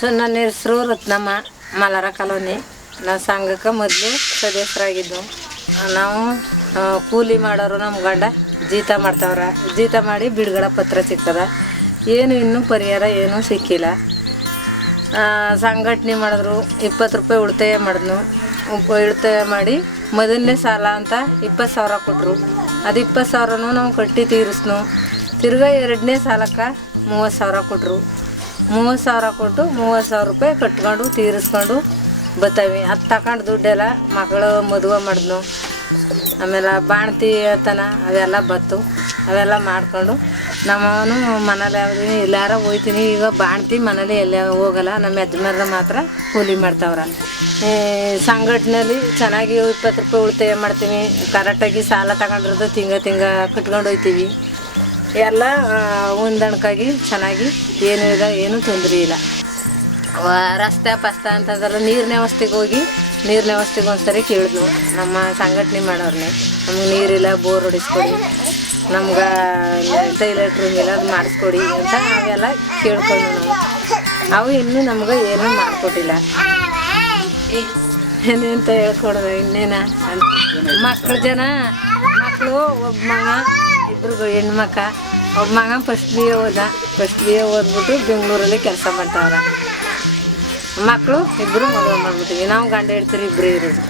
Sir ನನ್ನ ಹೆಸರು Ratnamma ಮಲಾರ colony. ನಾವು ಸಂಘಕ್ಕೆ ಮೊದಲು ಸದಸ್ಯರಾಗಿದ್ದು. ನಾವು ಕೂಲಿ ಮಾಡೋರು, ನಮ್ಮ ಗಂಡ ಜೀತ ಮಾಡ್ತಾವ್ರ. ಜೀತ ಮಾಡಿ ಬಿಡುಗಡೆ ಪತ್ರ ಸಿಗ್ತದ. ಏನು ಇನ್ನೂ ಪರಿಹಾರ ಏನೂ ಸಿಕ್ಕಿಲ್ಲ. ಸಂಘಟನೆ ಮಾಡಿದ್ರು 20 ರೂಪಾಯಿ ಉಳಿತಾಯ ಮಾಡಿದ್ನು. ಉಳಿತಾಯ ಮಾಡಿ ಮೊದಲನೇ ಸಾಲ ಅಂತ 20,000 ಕೊಟ್ಟರು. ಅದು 20,000ನೂ ನಾವು ಕಟ್ಟಿ ತೀರಿಸ್ನು. ತಿರ್ಗಾ 2ನೇ ಸಾಲಕ್ಕೆ 30,000 ಕೊಟ್ಟರು. 30,000 ಕೊಟ್ಟು 30,000 ರೂಪಾಯಿ ಕಟ್ಕೊಂಡು ತೀರಿಸ್ಕೊಂಡು ಬತ್ತವಿ. ಅದು ತಗೊಂಡು ದುಡ್ಡೆಲ್ಲ ಮಕ್ಕಳು ಮದುವೆ ಮಾಡಿದ್ನು. ಆಮೇಲೆ ಬಾಣ್ತಿ ತನ ಅವೆಲ್ಲ ಬತ್ತು. ಅವೆಲ್ಲ ಮಾಡ್ಕೊಂಡು ನಮ್ಮವನು ಮನೇಲಿ ಯಾವ್ದು ಎಲ್ಲಾರ ಹೋಯ್ತೀನಿ. ಈಗ ಬಾಣ್ತಿ ಮನೇಲಿ ಎಲ್ಲ ಹೋಗಲ್ಲ. ನಮ್ಮ ಯಜಮಾನ್ರು ಮಾತ್ರ ಕೂಲಿ ಮಾಡ್ತಾವ್ರ. ಸಂಘಟನೆಯಲ್ಲಿ ಚೆನ್ನಾಗಿ 20 ರೂಪಾಯಿ ಉಳಿತಾಯ ಮಾಡ್ತೀವಿ. ಕರೆಕ್ಟಾಗಿ ಸಾಲ ತಗೊಂಡಿರೋದು ತಿಂಗ ಕಟ್ಕೊಂಡು ಹೋಗ್ತೀವಿ. ಎಲ್ಲ ಹೊಂದಾಣಿಕಾಗಿ ಚೆನ್ನಾಗಿ ಏನೂ ಇಲ್ಲ, ಏನೂ ತೊಂದರೆ ಇಲ್ಲ. ರಸ್ತೆ ಪಸ್ತೆ ಅಂತಂದ್ರೆ ನೀರಿನ ವ್ಯವಸ್ಥೆಗೆ ಹೋಗಿ ನೀರಿನ ವ್ಯವಸ್ಥೆಗೆ ಒಂದ್ಸರಿ ಕೇಳಿದ್ವು ನಮ್ಮ ಸಂಘಟನೆ ಮಾಡೋರ್ನೆ. ನಮ್ಗೆ ನೀರಿಲ್ಲ, ಬೋರ್ ಹೊಡಿಸ್ಕೊಡಿ, ನಮ್ಗೆ ಟೈಲೆಟ್ ರೂಮ್ ಇಲ್ಲ, ಅದು ಮಾಡಿಸ್ಕೊಡಿ ಅಂತ ಅವೆಲ್ಲ ಕೇಳ್ಕೊಂಡು ಅವು ಇನ್ನೂ ನಮ್ಗೆ ಏನೂ ಮಾಡಿಕೊಟ್ಟಿಲ್ಲ. ಏನೇಂತ ಹೇಳ್ಕೊಡೋದು ಇನ್ನೇನ ಅಂತ. ಮಕ್ಕಳು ಒಬ್ಬ ಮಗ, 2 ಹೆಣ್ಮಕ್ಕ. ಒಬ್ಬ ಮಗ ಫಸ್ಟ್ ಬಿ ಎ ಓದ್ಬಿಟ್ಟು ಬೆಂಗಳೂರಲ್ಲಿ ಕೆಲಸ ಮಾಡ್ತಾವ್ರ. ಮಕ್ಕಳು 2 ಮದುವೆ ಮಾಡ್ಬಿಟ್ಟಿವಿ. ನಾವು ಗಂಡ ಹೇಳ್ತೀರಿ 2 ಇರೋದು.